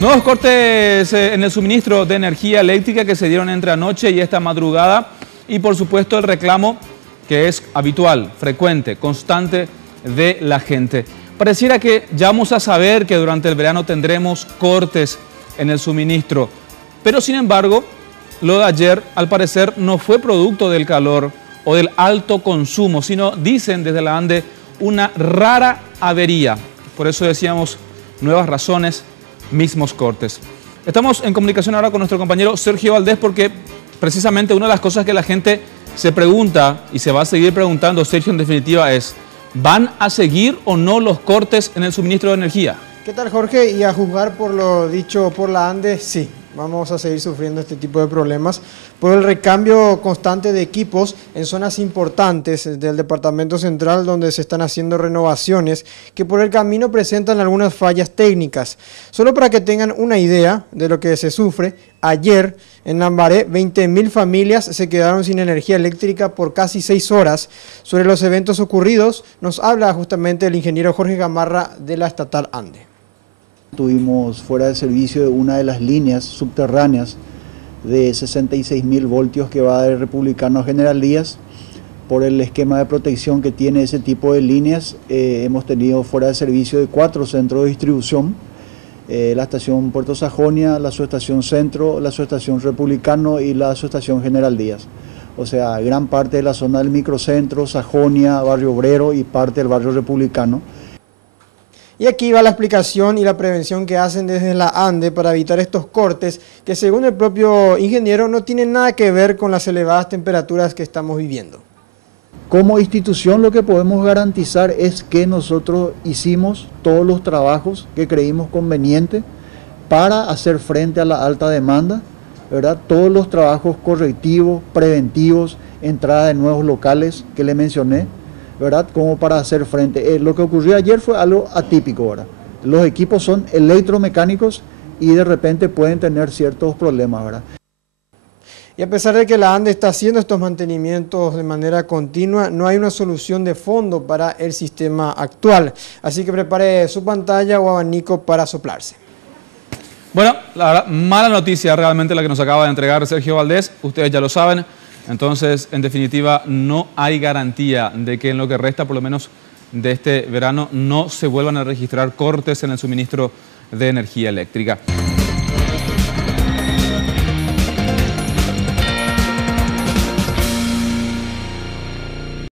Nuevos cortes en el suministro de energía eléctrica que se dieron entre anoche y esta madrugada y por supuesto el reclamo que es habitual, frecuente, constante de la gente. Pareciera que ya vamos a saber que durante el verano tendremos cortes en el suministro, pero sin embargo lo de ayer al parecer no fue producto del calor o del alto consumo, sino dicen desde la ANDE una rara avería. Por eso decíamos nuevas razones, mismos cortes. Estamos en comunicación ahora con nuestro compañero Sergio Valdés porque precisamente una de las cosas que la gente se pregunta y se va a seguir preguntando, Sergio, en definitiva es, ¿van a seguir o no los cortes en el suministro de energía? ¿Qué tal, Jorge? Y a juzgar por lo dicho por la ANDE, sí, vamos a seguir sufriendo este tipo de problemas por el recambio constante de equipos en zonas importantes del departamento central donde se están haciendo renovaciones que por el camino presentan algunas fallas técnicas. Solo para que tengan una idea de lo que se sufre, ayer en Lambaré 20.000 familias se quedaron sin energía eléctrica por casi 6 horas. Sobre los eventos ocurridos nos habla justamente el ingeniero Jorge Gamarra de la estatal ANDE. Tuvimos fuera de servicio de una de las líneas subterráneas de 66.000 voltios que va de Republicano a General Díaz. Por el esquema de protección que tiene ese tipo de líneas, hemos tenido fuera de servicio de 4 centros de distribución. La estación Puerto Sajonia, la subestación Centro, la subestación Republicano y la subestación General Díaz. O sea, gran parte de la zona del microcentro, Sajonia, Barrio Obrero y parte del barrio Republicano. Y aquí va la explicación y la prevención que hacen desde la ANDE para evitar estos cortes que según el propio ingeniero no tienen nada que ver con las elevadas temperaturas que estamos viviendo. Como institución lo que podemos garantizar es que nosotros hicimos todos los trabajos que creímos convenientes para hacer frente a la alta demanda, ¿verdad? Todos los trabajos correctivos, preventivos, entrada de nuevos locales que le mencioné, ¿verdad? Como para hacer frente. Lo que ocurrió ayer fue algo atípico, ¿verdad? Los equipos son electromecánicos y de repente pueden tener ciertos problemas, ¿verdad? Y a pesar de que la ANDE está haciendo estos mantenimientos de manera continua, no hay una solución de fondo para el sistema actual. Así que prepare su pantalla o abanico para soplarse. Bueno, la verdad, mala noticia realmente la que nos acaba de entregar Sergio Valdés, ustedes ya lo saben. Entonces, en definitiva, no hay garantía de que en lo que resta, por lo menos de este verano, no se vuelvan a registrar cortes en el suministro de energía eléctrica.